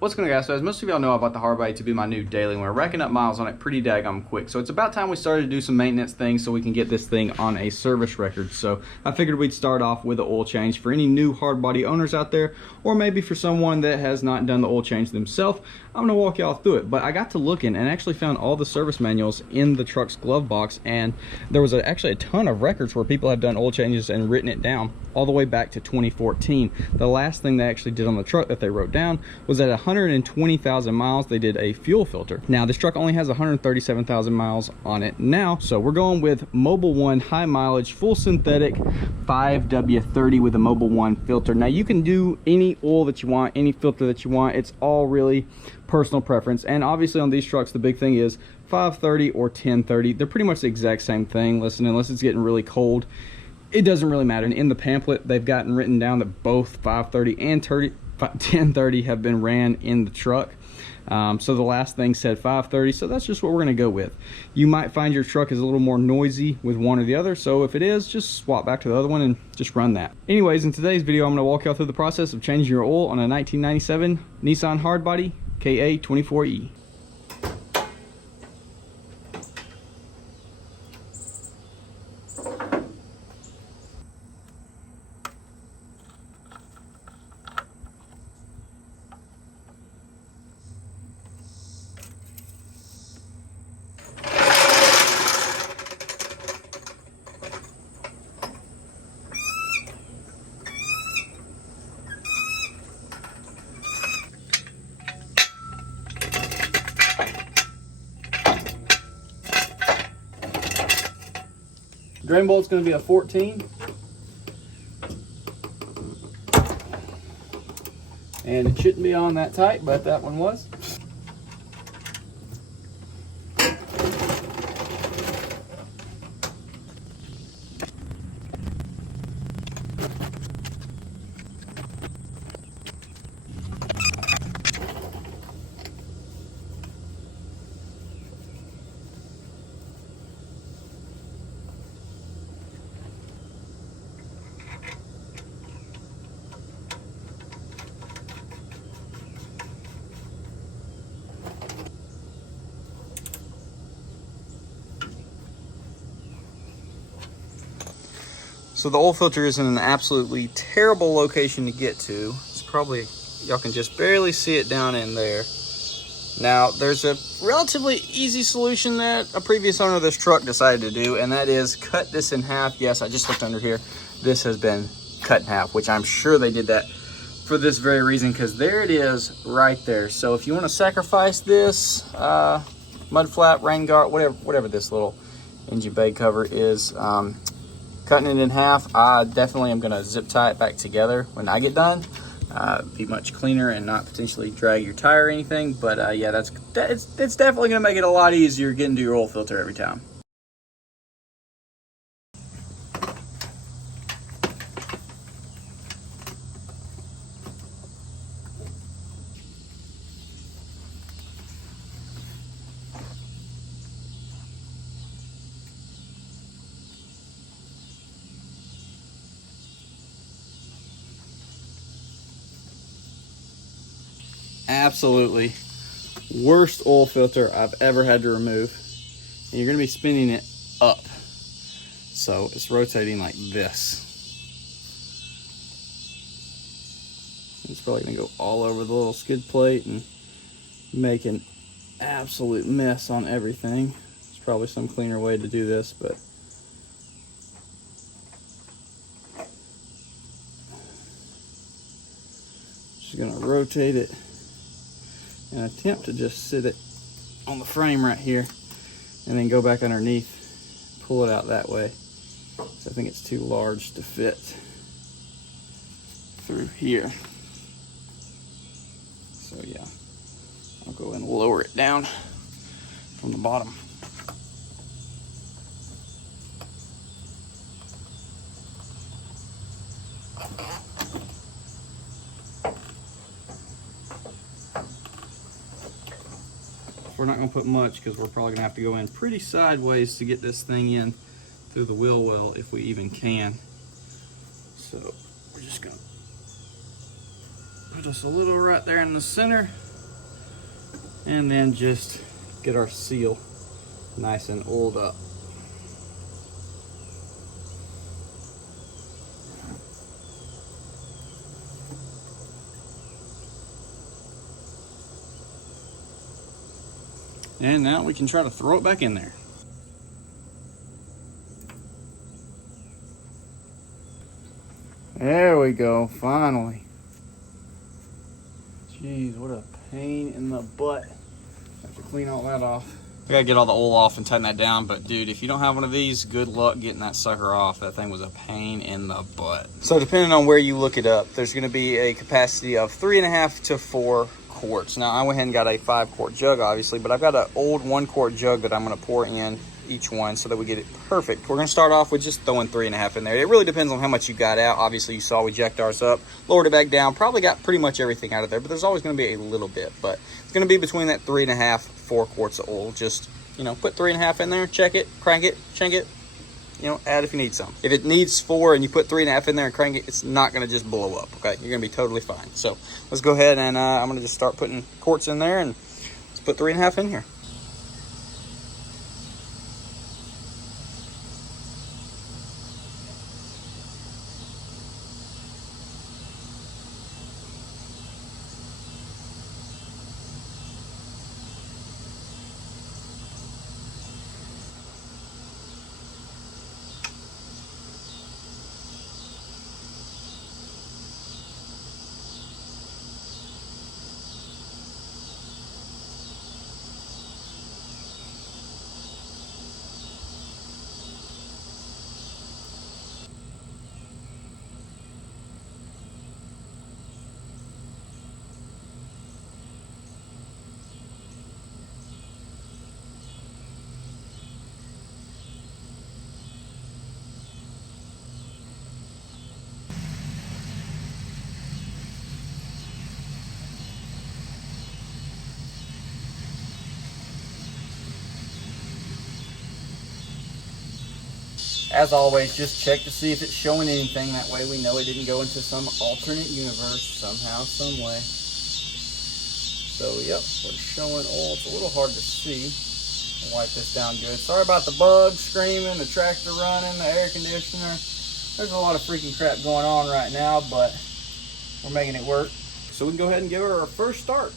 What's going on, guys? So as most of y'all know, I bought the Hardbody to be my new daily one. We're racking up miles on it pretty daggum quick. So it's about time we started to do some maintenance things so we can get this thing on a service record. So I figured we'd start off with an oil change for any new Hardbody owners out there, or maybe for someone that has not done the oil change themselves. I'm going to walk y'all through it. But I got to looking and actually found all the service manuals in the truck's glove box, and there was actually a ton of records where people have done oil changes and written it down all the way back to 2014. The last thing they actually did on the truck that they wrote down was at 120,000 miles they did a fuel filter. Now this truck only has 137,000 miles on it now, so we're going with Mobil 1 high mileage full synthetic 5W30 with a Mobil 1 filter. Now you can do any oil that you want, any filter that you want. It's all really personal preference, and obviously on these trucks the big thing is 530 or 1030. They're pretty much the exact same thing. Listen, unless it's getting really cold, it doesn't really matter. And in the pamphlet they've gotten written down that both 530 and 1030 have been ran in the truck. So the last thing said 530, so that's just what we're going to go with. You might find your truck is a little more noisy with one or the other, so if it is, just swap back to the other one and just run that. Anyways, in today's video I'm going to walk y'all through the process of changing your oil on a 1997 Nissan Hardbody KA24E. Drain bolt's going to be a 14, and it shouldn't be on that tight, but that one was. So the oil filter is in an absolutely terrible location to get to. It's probably, y'all can just barely see it down in there. Now, there's a relatively easy solution that a previous owner of this truck decided to do, and that is cut this in half. Yes, I just looked under here. This has been cut in half, which I'm sure they did that for this very reason, because there it is right there. So if you want to sacrifice this mud flap, rain guard, whatever this little engine bay cover is, cutting it in half, I definitely am going to zip tie it back together when I get done. Be much cleaner and not potentially drag your tire or anything. But yeah, it's definitely going to make it a lot easier getting to your oil filter every time. Absolutely worst oil filter I've ever had to remove, and you're going to be spinning it up, so it's rotating like this. It's probably going to go all over the little skid plate and make an absolute mess on everything. There's probably some cleaner way to do this, but just going to rotate it and attempt to just sit it on the frame right here and then go back underneath, pull it out that way. So I think it's too large to fit through here. So yeah, I'll go and lower it down from the bottom. We're not going to put much because we're probably going to have to go in pretty sideways to get this thing in through the wheel well if we even can. So we're just going to put us a little right there in the center. And then just get our seal nice and oiled up. And now we can try to throw it back in there. There we go, finally. Jeez, what a pain in the butt. Have to clean all that off. I gotta get all the oil off and tighten that down, but dude, if you don't have one of these, good luck getting that sucker off. That thing was a pain in the butt. So depending on where you look it up, there's gonna be a capacity of 3.5 to 4 quarts. Now I went ahead and got a 5-quart jug, obviously, but I've got an old 1-quart jug that I'm gonna pour in each one so that we get it perfect. We're gonna start off with just throwing 3.5 in there. It really depends on how much you got out. Obviously you saw we jacked ours up, lowered it back down, probably got pretty much everything out of there, but there's always gonna be a little bit, but it's gonna be between that 3.5, 4 quarts of oil. Just, you know, put 3.5 in there, check it, crank it, shank it, you know, add if you need some. If it needs 4 and you put 3.5 in there and crank it, it's not gonna just blow up, okay? You're gonna be totally fine. So let's go ahead and I'm gonna just start putting quarts in there, and let's put 3.5 in here. As always, just check to see if it's showing anything. That way we know it didn't go into some alternate universe somehow, some way. So, yep, we're showing oil. It's a little hard to see. I'll wipe this down good. Sorry about the bugs screaming, the tractor running, the air conditioner. There's a lot of freaking crap going on right now, but we're making it work. So we can go ahead and give her our first start.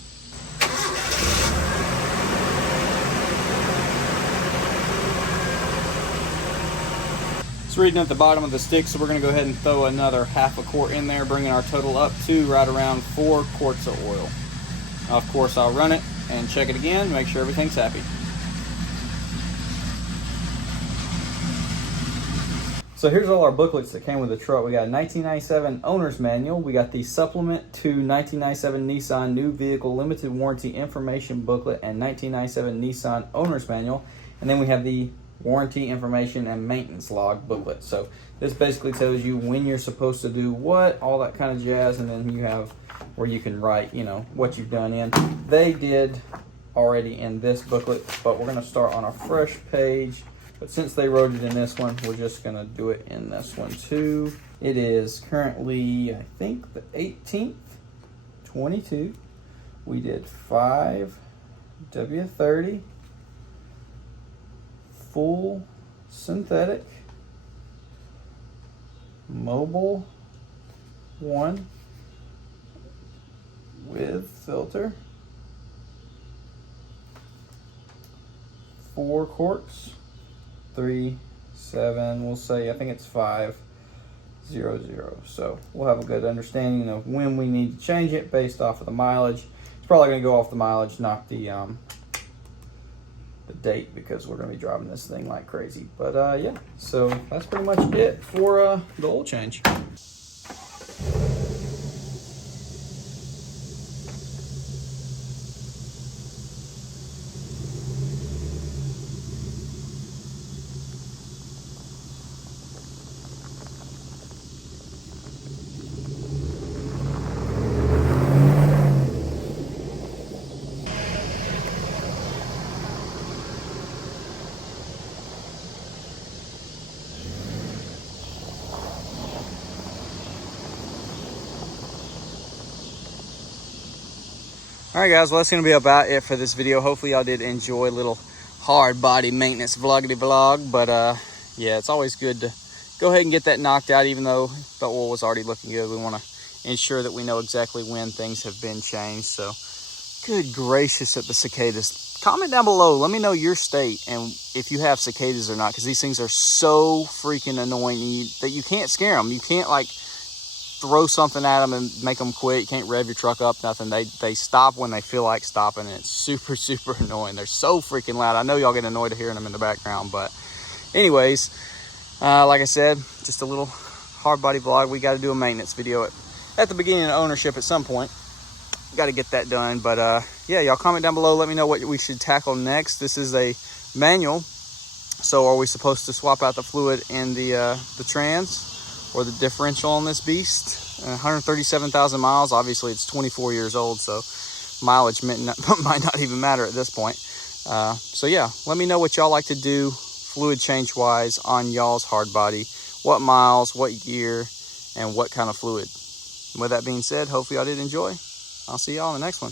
It's reading at the bottom of the stick, so we're going to go ahead and throw another 1/2 quart in there, bringing our total up to right around 4 quarts of oil. Of course, I'll run it and check it again, make sure everything's happy. So here's all our booklets that came with the truck. We got a 1997 owner's manual. We got the supplement to 1997 Nissan New Vehicle Limited Warranty Information booklet and 1997 Nissan owner's manual. And then we have the warranty information and maintenance log booklet. So this basically tells you when you're supposed to do what, all that kind of jazz, and then you have where you can write, you know, what you've done in. They did already in this booklet, but we're going to start on a fresh page. But since they wrote it in this one, we're just going to do it in this one too. It is currently, I think, the 18th, 22. We did 5 W30 full synthetic mobile 1 with filter, 4 quarts, 3, 7, we'll say, I think it's 500. So we'll have a good understanding of when we need to change it based off of the mileage. It's probably going to go off the mileage, not the date, because we're going to be driving this thing like crazy. But yeah, so that's pretty much it for the oil change. All right, guys, well, that's going to be about it for this video. Hopefully y'all did enjoy a little hard body maintenance vloggity vlog. But yeah, it's always good to go ahead and get that knocked out. Even though the oil was already looking good, we want to ensure that we know exactly when things have been changed. So good gracious at the cicadas. Comment down below, let me know your state and if you have cicadas or not, because these things are so freaking annoying that you can't scare them. You can't like throw something at them and make them quit. You can't rev your truck up, nothing. They stop when they feel like stopping, and it's super, super annoying. They're so freaking loud. I know y'all get annoyed hearing them in the background, but anyways, like I said, just a little hard body vlog. We got to do a maintenance video at the beginning of ownership at some point. Got to get that done. But yeah, y'all comment down below, let me know what we should tackle next. This is a manual, so are we supposed to swap out the fluid in the trans or the differential on this beast? 137,000 miles. Obviously it's 24 years old, so mileage might not even matter at this point. So yeah, let me know what y'all like to do fluid change wise on y'all's hard body. What miles, what year, and what kind of fluid. With that being said, hopefully y'all did enjoy. I'll see y'all in the next one.